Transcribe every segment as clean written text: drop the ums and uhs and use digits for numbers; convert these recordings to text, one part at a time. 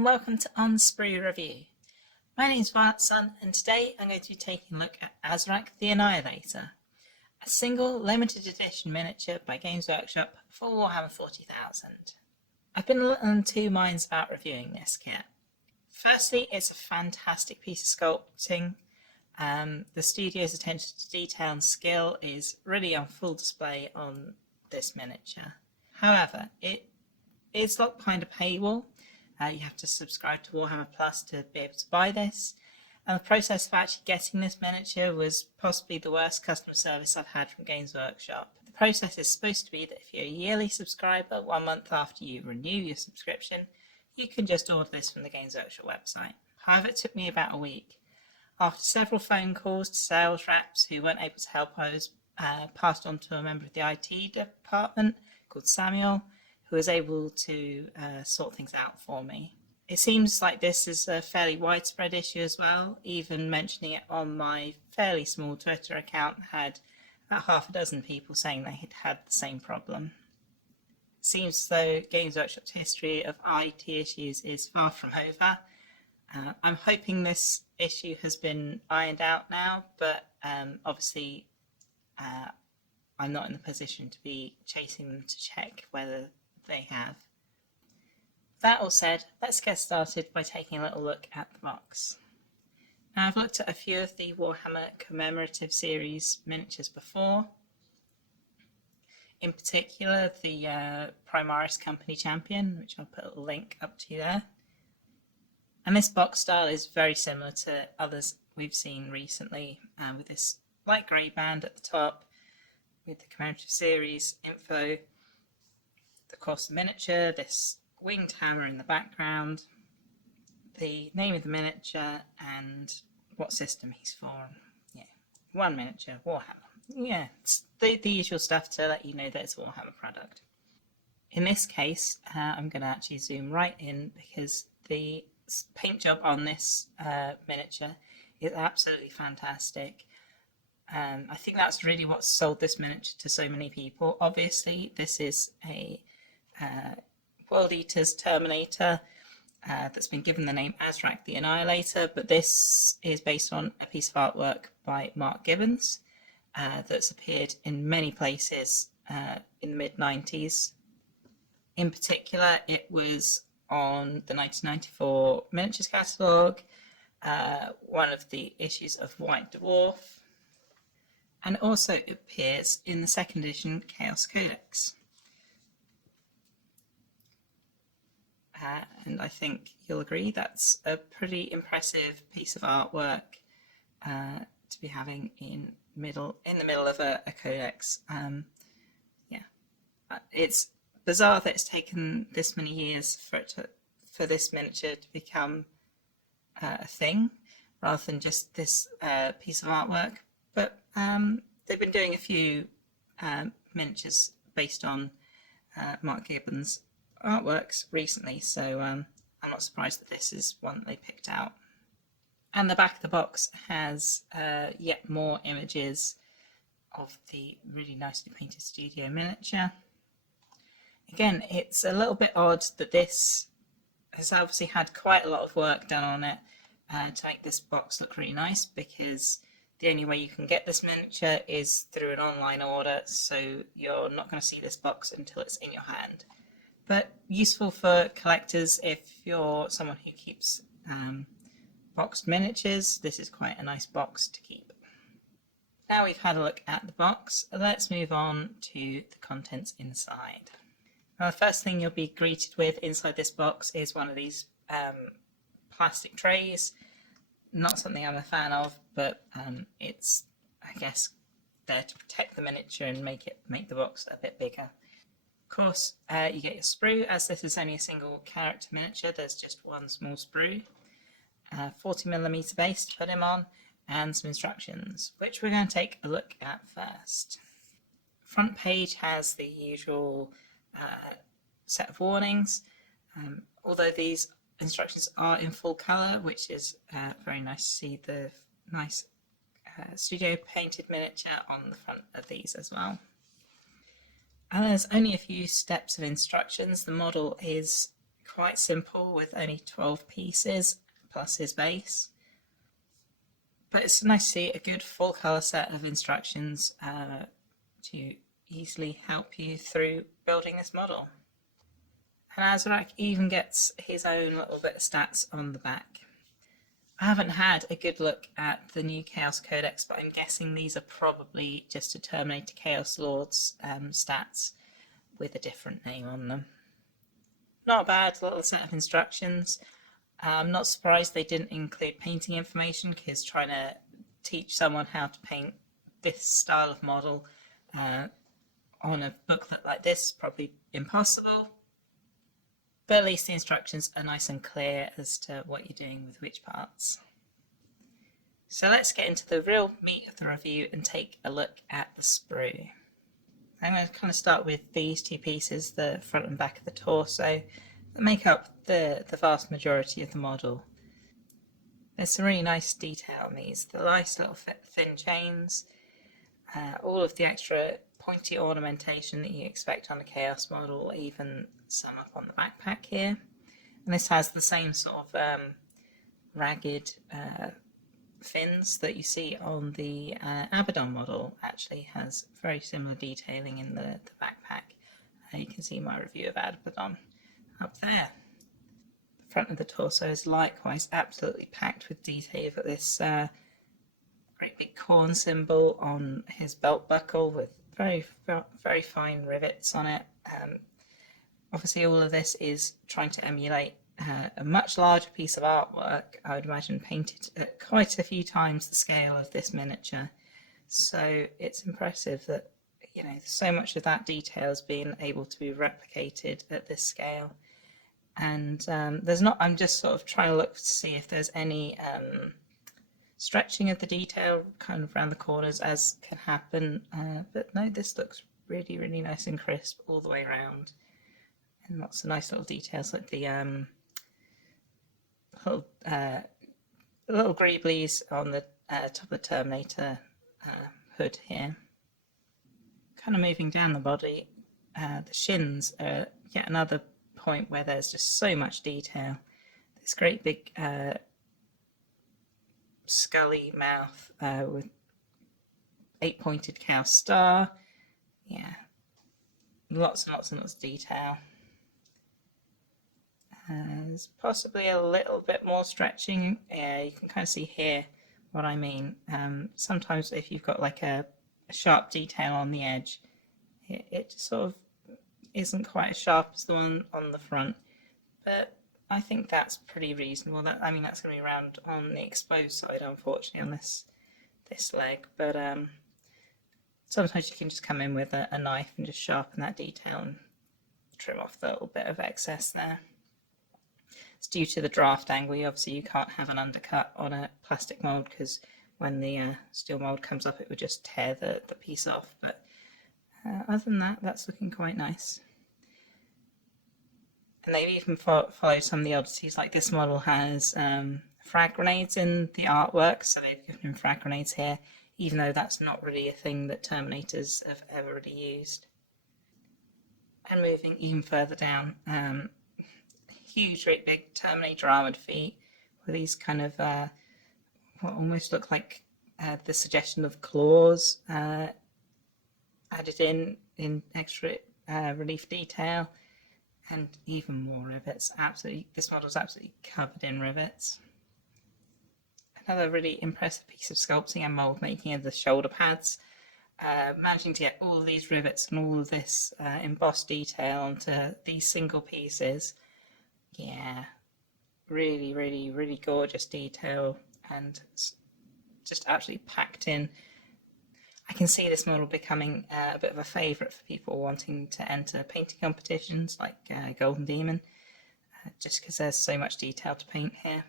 and welcome to On Sprue Review. My name is Violet Sun, and today I'm going to be taking a look at Azrakh the Annihilator, a single limited edition miniature by Games Workshop for Warhammer 40,000. I've been a little in two minds about reviewing this kit. Firstly, it's a fantastic piece of sculpting. The studio's attention to detail and skill is really on full display on this miniature. However, it is locked behind a paywall. You have to subscribe to Warhammer Plus to be able to buy this. And the process of actually getting this miniature was possibly the worst customer service I've had from Games Workshop. The process is supposed to be that if you're a yearly subscriber, 1 month after you renew your subscription, you can just order this from the Games Workshop website. However, it took me about a week. After several phone calls to sales reps who weren't able to help, I was passed on to a member of the IT department called Samuel, who was able to sort things out for me. It seems like this is a fairly widespread issue as well. Even mentioning it on my fairly small Twitter account had about half a dozen people saying they had had the same problem. It seems as though Games Workshop's history of IT issues is far from over. I'm hoping this issue has been ironed out now, but obviously I'm not in the position to be chasing them to check whether they have. That all said, let's get started by taking a little look at the box. Now, I've looked at a few of the Warhammer Commemorative Series miniatures before. In particular, the Primaris Company Champion, which I'll put a link up to there. And this box style is very similar to others we've seen recently, with this light grey band at the top, with the Commemorative Series info, of course the miniature, this winged hammer in the background, the name of the miniature, and what system he's for. Yeah, one miniature, Warhammer. Yeah, it's the usual stuff to let you know that it's a Warhammer product. In this case, I'm going to actually zoom right in because the paint job on this miniature is absolutely fantastic. I think that's really what sold this miniature to so many people. Obviously, this is a World Eater's Terminator that's been given the name Azrakh the Annihilator, but this is based on a piece of artwork by Mark Gibbons that's appeared in many places in the mid-90s. In particular, it was on the 1994 miniatures catalogue, one of the issues of White Dwarf, and also it appears in the second edition Chaos Codex. And I think you'll agree that's a pretty impressive piece of artwork to be having in the middle of a codex. It's bizarre that it's taken this many years for this miniature to become a thing, rather than just this piece of artwork. But they've been doing a few miniatures based on Mark Gibbons' artworks recently, so I'm not surprised that this is one that they picked out. And the back of the box has yet more images of the really nicely painted studio miniature. Again, it's a little bit odd that this has obviously had quite a lot of work done on it to make this box look really nice, because the only way you can get this miniature is through an online order, so you're not going to see this box until it's in your hand. But useful for collectors if you're someone who keeps boxed miniatures. This is quite a nice box to keep. Now we've had a look at the box, let's move on to the contents inside. Now, the first thing you'll be greeted with inside this box is one of these plastic trays. Not something I'm a fan of, but it's, I guess, there to protect the miniature and make the box a bit bigger. Of course, you get your sprue. As this is only a single character miniature, there's just one small sprue, 40mm base to put him on, and some instructions, which we're going to take a look at first. Front page has the usual set of warnings, although these instructions are in full colour, which is very nice to see the nice studio painted miniature on the front of these as well. And there's only a few steps of instructions. The model is quite simple with only 12 pieces plus his base. But it's nice to see a good full colour set of instructions to easily help you through building this model. And Azrakh even gets his own little bit of stats on the back. I haven't had a good look at the new Chaos Codex, but I'm guessing these are probably just a Terminator Chaos Lord's stats with a different name on them. Not a bad little set of instructions. I'm not surprised they didn't include painting information, because trying to teach someone how to paint this style of model on a booklet like this is probably impossible. But at least the instructions are nice and clear as to what you're doing with which parts. So let's get into the real meat of the review and take a look at the sprue. I'm going to kind of start with these two pieces, the front and back of the torso, that make up the vast majority of the model. There's some really nice detail on these, the nice little thin chains, all of the extra pointy ornamentation that you expect on a Chaos model, even some up on the backpack here. And this has the same sort of ragged fins that you see on the Abaddon model. Actually has very similar detailing in the backpack. You can see my review of Abaddon up there. The front of the torso is likewise absolutely packed with detail. You've got this great big corn symbol on his belt buckle with very fine rivets on it. Obviously all of this is trying to emulate a much larger piece of artwork, I would imagine painted at quite a few times the scale of this miniature. So it's impressive that, you know, so much of that detail is being able to be replicated at this scale. And there's not, I'm just sort of trying to look to see if there's any stretching of the detail kind of around the corners, as can happen, but no, this looks really nice and crisp all the way around, and lots of nice little details like the little greeblies on the top of the Terminator hood here. Kind of moving down the body, the shins are yet another point where there's just so much detail. This great big scully mouth with 8-pointed cow star. Yeah, lots and lots of detail. There's possibly a little bit more stretching. You can kind of see here what I mean. Sometimes if you've got like a sharp detail on the edge, it just sort of isn't quite as sharp as the one on the front, but I think that's pretty reasonable. I mean, that's going to be around on the exposed side, unfortunately, on this leg. But sometimes you can just come in with a knife and just sharpen that detail and trim off the little bit of excess there. It's due to the draft angle. Obviously, you can't have an undercut on a plastic mold, because when the steel mold comes up, it would just tear the piece off. But other than that, that's looking quite nice. And they've even followed some of the oddities, like this model has frag grenades in the artwork, so they've given him frag grenades here, even though that's not really a thing that Terminators have ever really used. And moving even further down, huge, great big Terminator armoured feet with these kind of what almost look like the suggestion of claws added in extra relief detail. And even more rivets. Absolutely, this model's absolutely covered in rivets. Another really impressive piece of sculpting and mold making of the shoulder pads. Managing to get all of these rivets and all of this embossed detail onto these single pieces. Yeah, really gorgeous detail, and just absolutely packed in. I can see this model becoming a bit of a favourite for people wanting to enter painting competitions like Golden Demon, just because there's so much detail to paint here.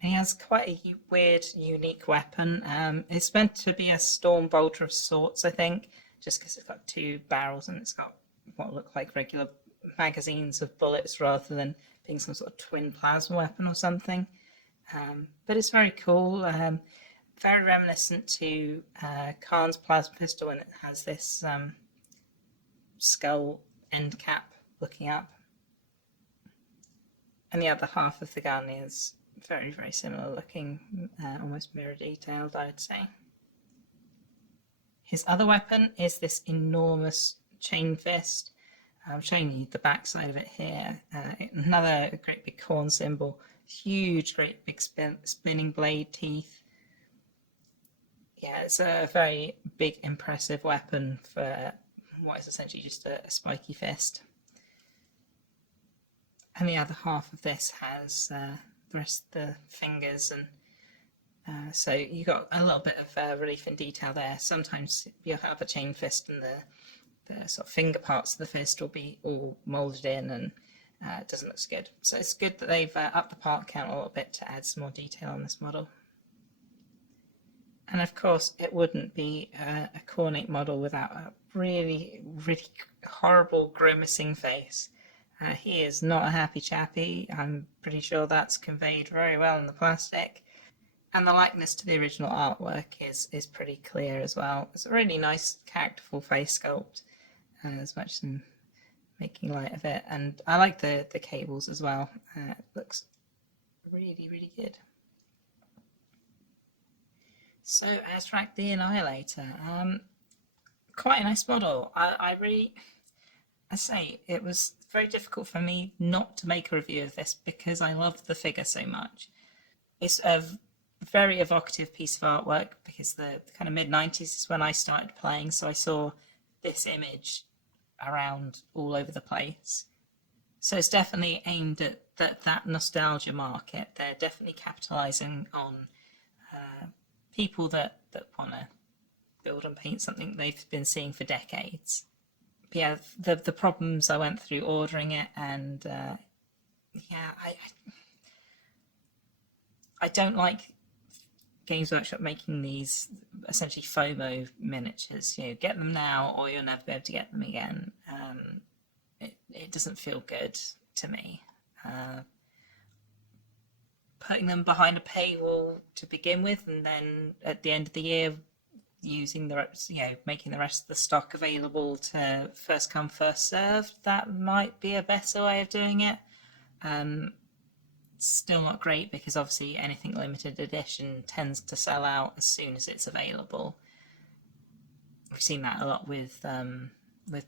He has quite a weird, unique weapon. It's meant to be a storm bolter of sorts, I think, just because it's got 2 barrels and it's got what look like regular magazines of bullets rather than being some sort of twin plasma weapon or something. But it's very cool. Very reminiscent to Khan's plasma pistol, and it has this skull end cap looking up. And the other half of the gun is very, very similar looking, almost mirror detailed, I'd say. His other weapon is this enormous chain fist. I'm showing you the back side of it here. Another great big corn symbol, huge, great big spinning blade teeth. Yeah, it's a very big, impressive weapon for what is essentially just a spiky fist. And the other half of this has the rest of the fingers, and so you got a little bit of relief and detail there. Sometimes you'll have a chain fist and the sort of finger parts of the fist will be all moulded in, and it doesn't look so good. So it's good that they've upped the part count a little bit to add some more detail on this model. And of course, it wouldn't be a Cornate model without a really, really horrible grimacing face. He is not a happy chappy. I'm pretty sure that's conveyed very well in the plastic. And the likeness to the original artwork is pretty clear as well. It's a really nice, characterful face sculpt, as much as I'm making light of it. And I like the cables as well. It looks really, really good. So, Azrakh the Annihilator. Quite a nice model. I say it was very difficult for me not to make a review of this because I love the figure so much. It's a very evocative piece of artwork because the kind of mid-90s is when I started playing, so I saw this image around all over the place. So it's definitely aimed at that nostalgia market. They're definitely capitalizing on people that want to build and paint something they've been seeing for decades. But yeah, the problems I went through ordering it, and yeah, I don't like Games Workshop making these essentially FOMO miniatures. You know, get them now or you'll never be able to get them again. It doesn't feel good to me. Putting them behind a paywall to begin with, and then at the end of the year, using the making the rest of the stock available to first come first served, that might be a better way of doing it. Still not great because obviously anything limited edition tends to sell out as soon as it's available. We've seen that a lot with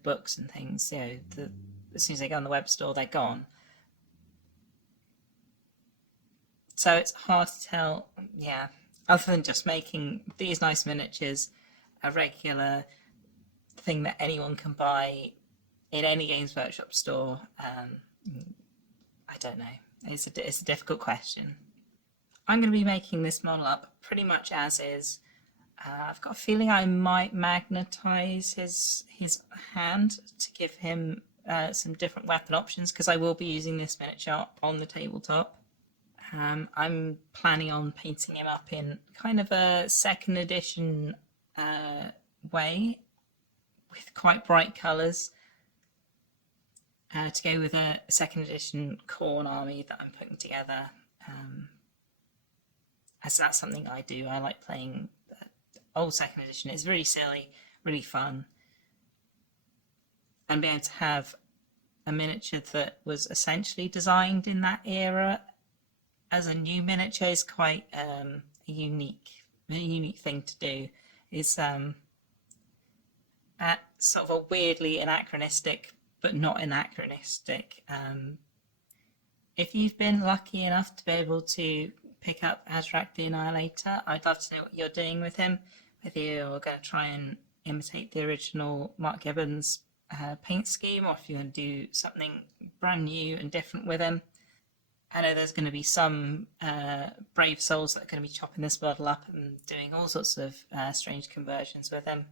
books and things. You know, as soon as they go on the web store, they're gone. So it's hard to tell, yeah, other than just making these nice miniatures a regular thing that anyone can buy in any Games Workshop store. I don't know. It's a difficult question. I'm going to be making this model up pretty much as is. I've got a feeling I might magnetize his hand to give him some different weapon options because I will be using this miniature on the tabletop. I'm planning on painting him up in kind of a second edition way with quite bright colours to go with a second edition Khorne army that I'm putting together. As that's something I do. I like playing old second edition. It's really silly, really fun. And being able to have a miniature that was essentially designed in that era as a new miniature is quite a unique thing to do. Is at sort of a weirdly anachronistic, but not anachronistic. If you've been lucky enough to be able to pick up Azrakh the Annihilator, I'd love to know what you're doing with him. Whether you're going to try and imitate the original Mark Gibbons paint scheme, or if you're going to do something brand new and different with him. I know there's going to be some brave souls that are going to be chopping this model up and doing all sorts of strange conversions with him.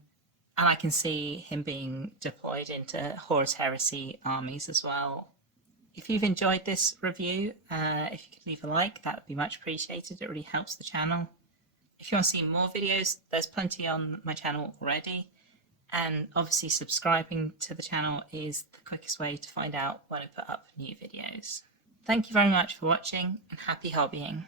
And I can see him being deployed into Horus Heresy armies as well. If you've enjoyed this review, if you could leave a like, that would be much appreciated. It really helps the channel. If you want to see more videos, there's plenty on my channel already. And obviously subscribing to the channel is the quickest way to find out when I put up new videos. Thank you very much for watching, and happy hobbying.